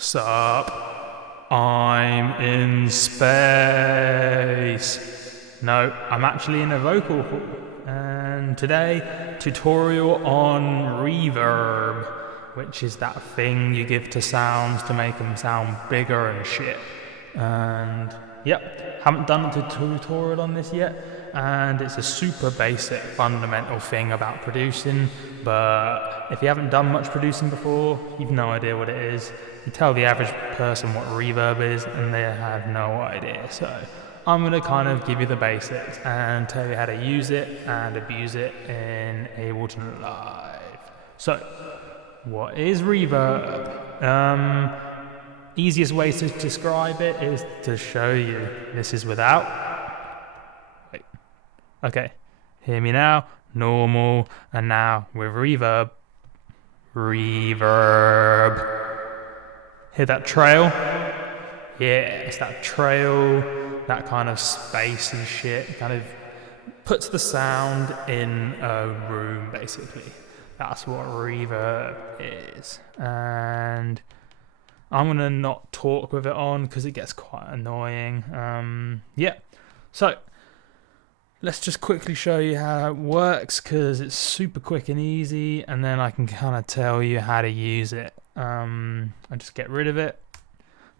Sup? I'm in space. No, I'm actually in a vocal hall. And today, tutorial on reverb, which is that thing you give to sounds to make them sound bigger and shit. And yep, haven't done a tutorial on this yet, and it's a super basic fundamental thing about producing, but if you haven't done much producing before, you've no idea what it is. You tell the average person what reverb is and they have no idea. So I'm going to kind of give you the basics and tell you how to use it and abuse it in Ableton Live. So what is reverb? Easiest way to describe it is to show you. This is without. Wait. Okay. Hear me now. Normal. And now with reverb. Reverb. Hear that trail? Yeah, it's that trail, that kind of space and shit. Kind of puts the sound in a room, basically. That's what reverb is. And I'm going to not talk with it on because it gets quite annoying. Yeah, so let's just quickly show you how it works because it's super quick and easy, and then I can kind of tell you how to use it. I just get rid of it.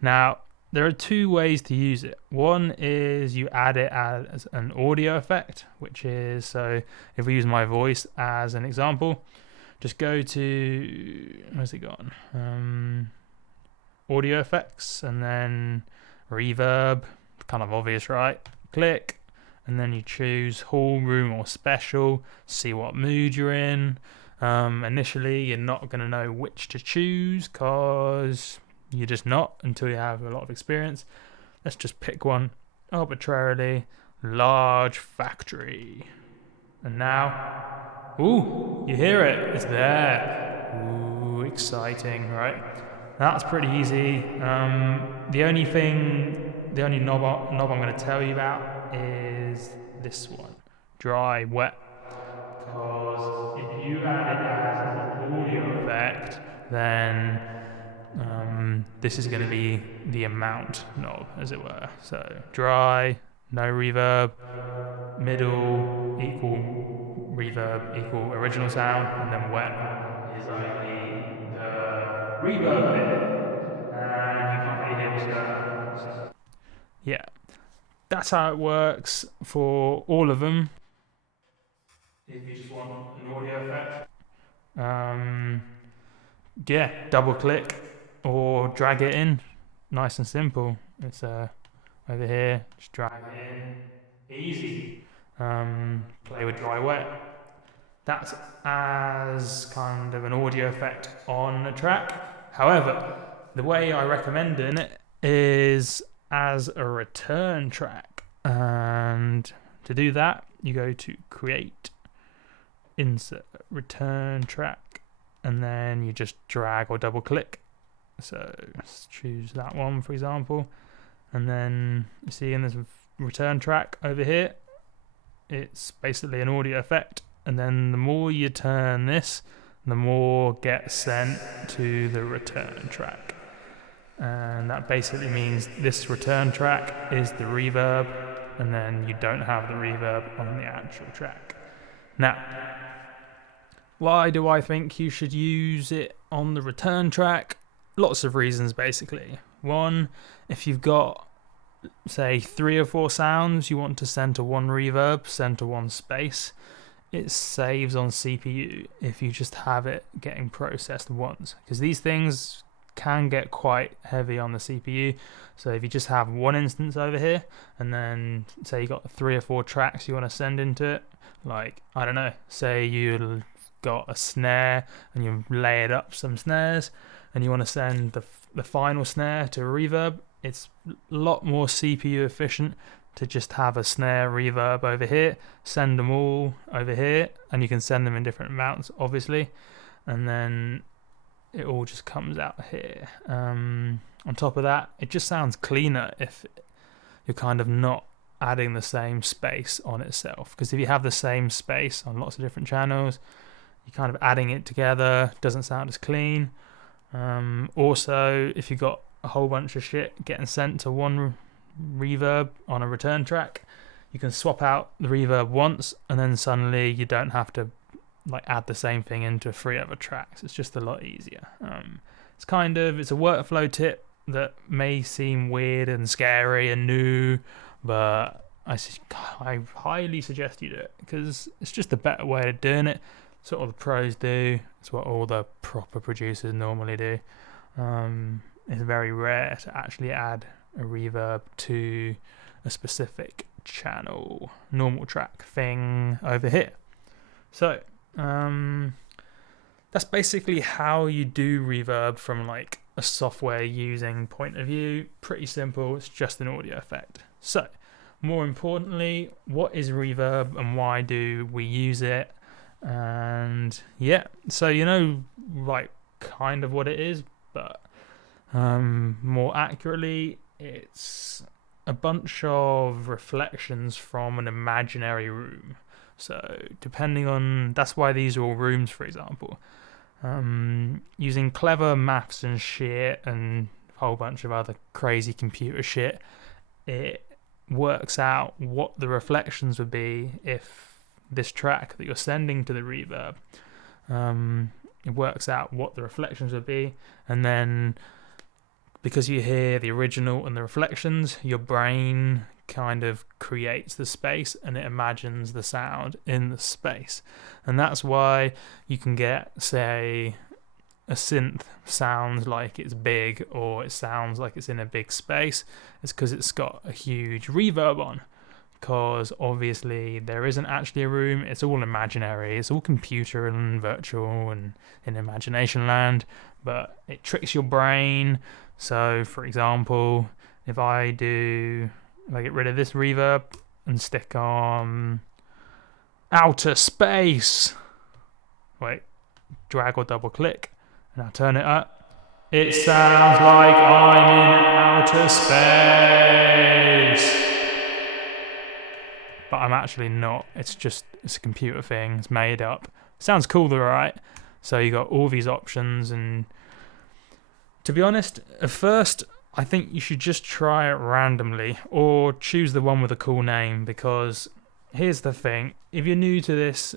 Now, there are two ways to use it. One is you add it as an audio effect, which is, so if we use my voice as an example, just go to, where's it gone? Audio effects, and then reverb, kind of obvious, right? Click, and then you choose hall, room, or special. See what mood you're in. Initially, you're not going to know which to choose because you're just not until you have a lot of experience. Let's just pick one arbitrarily. Large factory. And now, ooh, you hear it. It's there. Ooh, exciting, right? That's pretty easy. The only knob I'm going to tell you about is this one, dry, wet. Because if you add it as an audio effect, then this is going to be the amount knob, as it were. So dry, no reverb, middle equal reverb equal original sound, and then wet is only the reverb bit. And you can't really hear what's going on. So yeah, that's how it works for all of them. If you just want an audio effect, yeah, double click or drag it in. Nice and simple. It's over here, just drag it in. Easy. Play with dry wet. That's as kind of an audio effect on a track. However, the way I recommend doing it is as a return track. And to do that, you go to Create, Insert, Return Track, and then you just drag or double click. So let's choose that one, for example. And then you see in this return track over here, it's basically an audio effect. And then the more you turn this, the more gets sent to the return track. And that basically means this return track is the reverb, and then you don't have the reverb on the actual track. Now, why do I think you should use it on the return track? Lots of reasons, basically. One, if you've got, say, 3 or 4 sounds you want to send to one reverb, send to one space, it saves on CPU if you just have it getting processed once. Because these things can get quite heavy on the CPU. So if you just have one instance over here, and then say you got 3 or 4 tracks you want to send into it, like, I don't know, say you got a snare and you layered up some snares and you want to send the final snare to a reverb, it's a lot more CPU efficient to just have a snare reverb over here, send them all over here, and you can send them in different amounts, obviously, and then it all just comes out here. On top of that, it just sounds cleaner if you're kind of not adding the same space on itself, because if you have the same space on lots of different channels, you're kind of adding it together, doesn't sound as clean. Also, if you've got a whole bunch of shit getting sent to one reverb on a return track, you can swap out the reverb once, and then suddenly you don't have to like add the same thing into 3 other tracks. It's just a lot easier. It's a workflow tip that may seem weird and scary and new, but I highly suggest you do it because it's just a better way of doing it. It's what all the pros do. It's what all the proper producers normally do. It's very rare to actually add a reverb to a specific channel, normal track thing over here. So that's basically how you do reverb from like a software using point of view. Pretty simple. It's just an audio effect. So more importantly, what is reverb and why do we use it? And yeah, so you know like kind of what it is, but more accurately, it's a bunch of reflections from an imaginary room. So depending on, that's why these are all rooms, for example. Using clever maths and shit and a whole bunch of other crazy computer shit, it works out what the reflections would be if this track that you're sending to the reverb, it works out what the reflections would be, and then because you hear the original and the reflections, your brain kind of creates the space and it imagines the sound in the space. And that's why you can get, say, a synth sounds like it's big or it sounds like it's in a big space. It's because it's got a huge reverb on, because obviously there isn't actually a room. It's all imaginary. It's all computer and virtual and in imagination land, but it tricks your brain. So for example, if I get rid of this reverb and stick on outer space, drag or double click, and I'll turn it up, it sounds like I'm in outer space. But I'm actually not. It's a computer thing. It's made up. Sounds cool though, right? So you got all these options, and to be honest, at first, I think you should just try it randomly or choose the one with a cool name, because here's the thing. If you're new to this,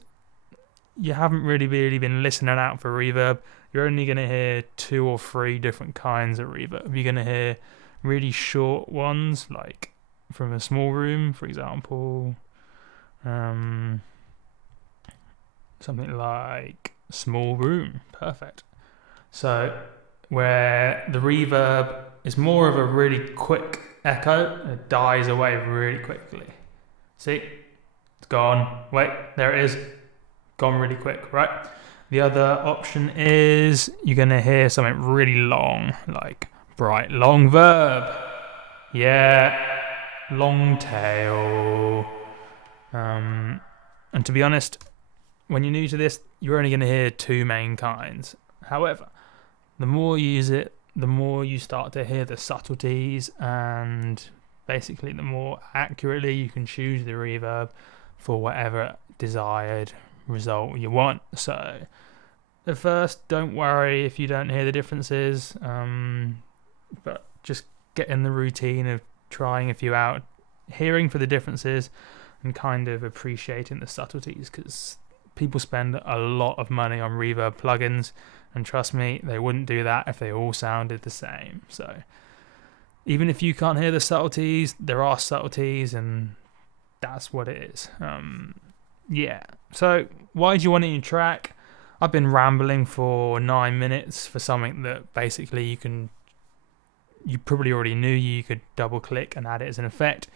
you haven't really been listening out for reverb. You're only going to hear 2 or 3 different kinds of reverb. You're going to hear really short ones, like from a small room, for example. Something like small room. Perfect. So where the reverb is more of a really quick echo, it dies away really quickly. See? It's gone. Wait, there it is. Gone really quick, right? The other option is you're going to hear something really long, like bright long verb. Yeah, long tail. And to be honest, when you're new to this, you're only going to hear 2 main kinds. However, the more you use it, the more you start to hear the subtleties, and basically the more accurately you can choose the reverb for whatever desired result you want. So at first, don't worry if you don't hear the differences, but just get in the routine of trying a few out, hearing for the differences and kind of appreciating the subtleties, because people spend a lot of money on reverb plugins, and trust me, they wouldn't do that if they all sounded the same. So even if you can't hear the subtleties, there are subtleties, and that's what it is. Yeah. So why do you want it in your track? I've been rambling for 9 minutes for something that basically you probably already knew you could double click and add it as an effect.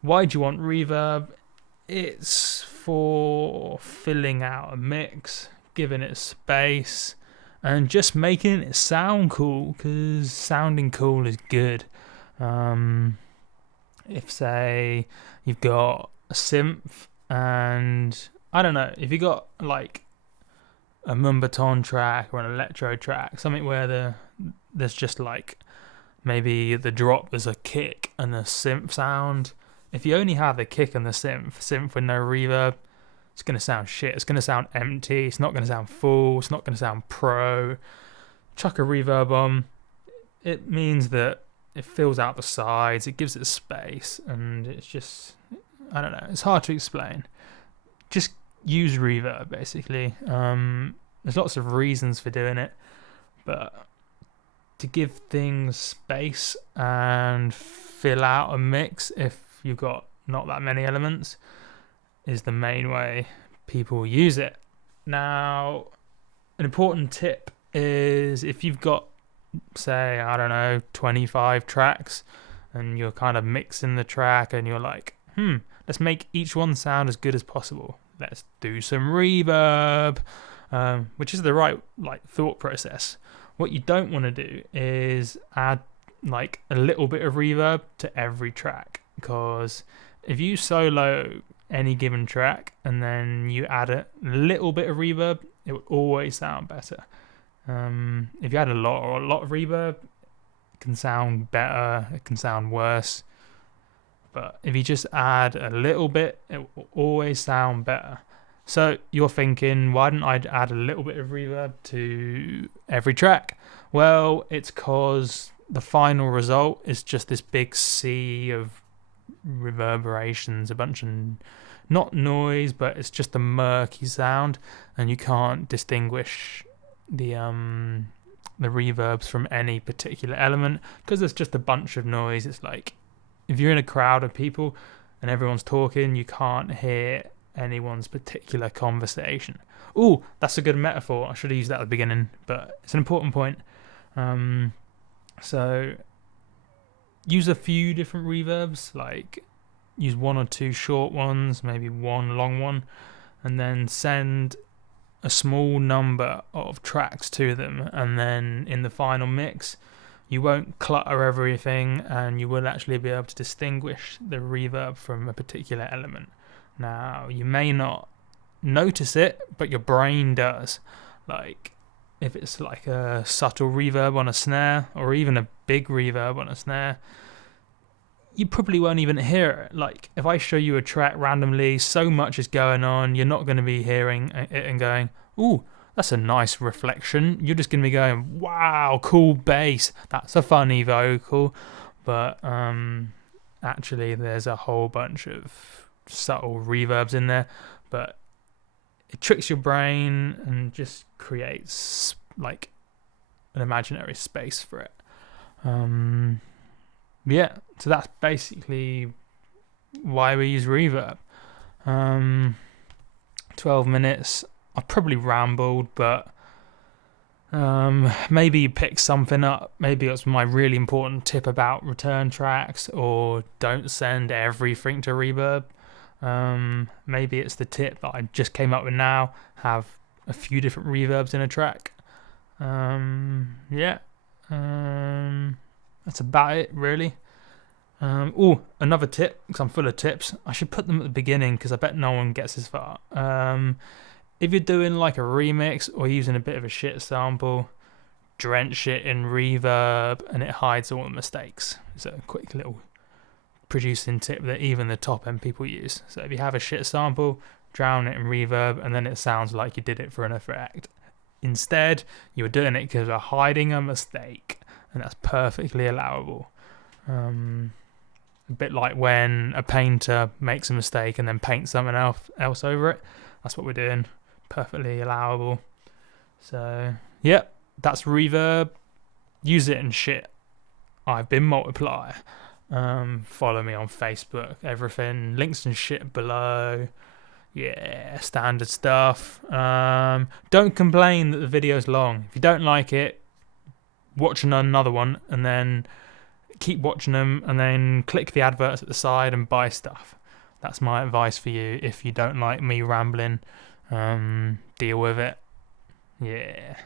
Why do you want reverb? It's for filling out a mix, giving it space, and just making it sound cool, because sounding cool is good. If, say, you've got a synth, and I don't know, if you got like a mumbaton track or an electro track, something where there's just like maybe the drop, there's a kick and a synth sound. If you only have the kick and the synth with no reverb, it's going to sound shit. It's going to sound empty. It's not going to sound full. It's not going to sound pro. chuck a reverb on, it means that it fills out the sides, it gives it space, and it's just, I don't know, it's hard to explain. Just use reverb, basically. There's lots of reasons for doing it, but to give things space and fill out a mix if you've got not that many elements is the main way people use it. Now, an important tip is if you've got, say, I don't know, 25 tracks and you're kind of mixing the track and you're like, let's make each one sound as good as possible. Let's do some reverb, which is the right thought process. What you don't want to do is add like a little bit of reverb to every track, because if you solo any given track and then you add a little bit of reverb, it will always sound better. If you add a lot of reverb, it can sound better, it can sound worse. But if you just add a little bit, it will always sound better. So you're thinking, why didn't I add a little bit of reverb to every track? Well, it's because the final result is just this big sea of reverberations, a bunch of not noise, but it's just a murky sound, and you can't distinguish the reverbs from any particular element because there's just a bunch of noise. It's like if you're in a crowd of people and everyone's talking, you can't hear anyone's particular conversation. Oh, that's a good metaphor. I should have used that at the beginning, but it's an important point. So use a few different reverbs, like use one or two short ones, maybe one long one, and then send a small number of tracks to them, and then in the final mix you won't clutter everything and you will actually be able to distinguish the reverb from a particular element. Now, you may not notice it, but your brain does. Like, if it's like a subtle reverb on a snare, or even a big reverb on a snare, you probably won't even hear it. Like, if I show you a track randomly, so much is going on, you're not going to be hearing it and going, ooh, that's a nice reflection. You're just going to be going, wow, cool bass. That's a funny vocal. But actually, there's a whole bunch of subtle reverbs in there. But it tricks your brain and just creates like an imaginary space for it. Yeah, so that's basically why we use reverb. 12 minutes. I probably rambled, but maybe you pick something up. Maybe it's my really important tip about return tracks, or don't send everything to reverb. Maybe it's the tip that I just came up with now, have a few different reverbs in a track. That's about it, really. Another tip, because I'm full of tips. I should put them at the beginning because I bet no one gets this far. If you're doing like a remix or using a bit of a shit sample, drench it in reverb and it hides all the mistakes. It's a quick little producing tip that even the top end people use. So if you have a shit sample, drown it in reverb and then it sounds like you did it for an effect. Instead, you were doing it because you're hiding a mistake, and that's perfectly allowable. A bit like when a painter makes a mistake and then paints something else over it. That's what we're doing. Perfectly allowable. So, yeah, that's reverb. Use it and shit. I've been Multiplier. Follow me on Facebook. Everything. Links and shit below. Yeah, standard stuff. Don't complain that the video's long. If you don't like it, watch another one and then keep watching them and then click the adverts at the side and buy stuff. That's my advice for you. If you don't like me rambling, deal with it. Yeah.